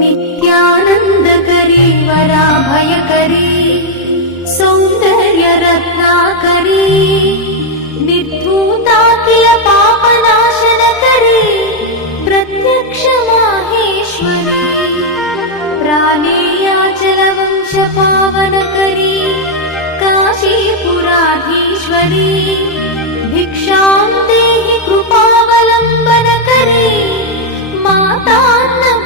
नित्यानन्दकरी वराभयकरी सौन्दर्यरत्नाकरी निर्धूताखिल पापनाशनकरी प्रत्यक्ष माहेश्वरी प्राणेयाचलवंशपावनकरी काशीपुराधीश्वरी भिक्षां देहि कृपावलम्बनकरी मातान्नपूर्णेश्वरी